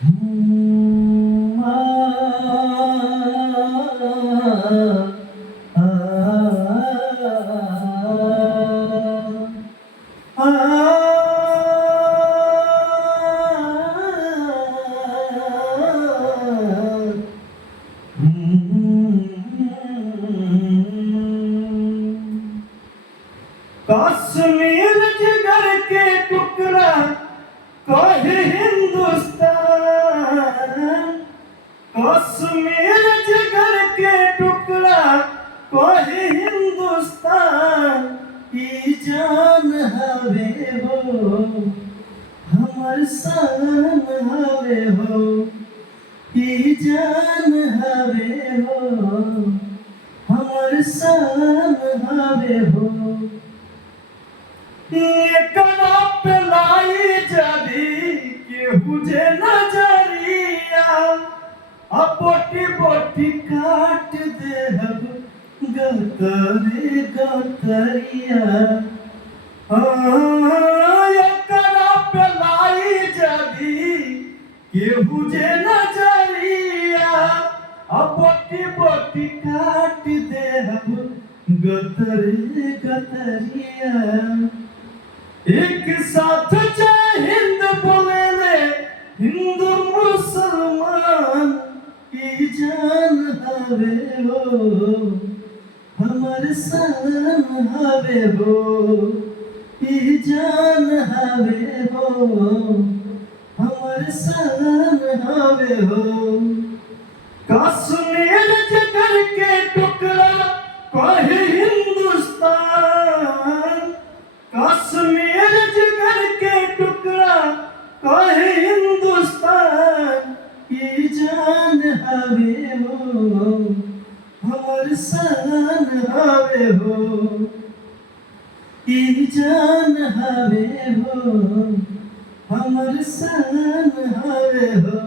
कश्मीर जिगर के टुकड़ा कहे हिंदुस्तान, कश्मीर जिगर के टुकड़ा कहे हिंदुस्तान। ई जान हवे हो हमर शान हवे हो, ई जान हवे हो हमर शान हवे हो। एकरा पे लाई जदी केहू जे नजरिया, बोटी बोटी काट देहब गतरे गतरिया। एकरा पे लाई जदी केहू जे नजरिया, बोटी बोटी काट देहब गतरे गतरिया। एक साथ जय हिंद बोले हिंदू मुसलमान, की जान हवे हो हमर शान हवे हो, की जान हवे हो हमर शान हवे हो। कश्मीर जिगर के टुकड़ा कहे हिंदुस्तान, कश्मीर जिगर के टुकड़ा कहे हिंदुस्तान। की जान हवे हो हमर शान हवे हो, की जान हवे हो हमर शान हवे हो।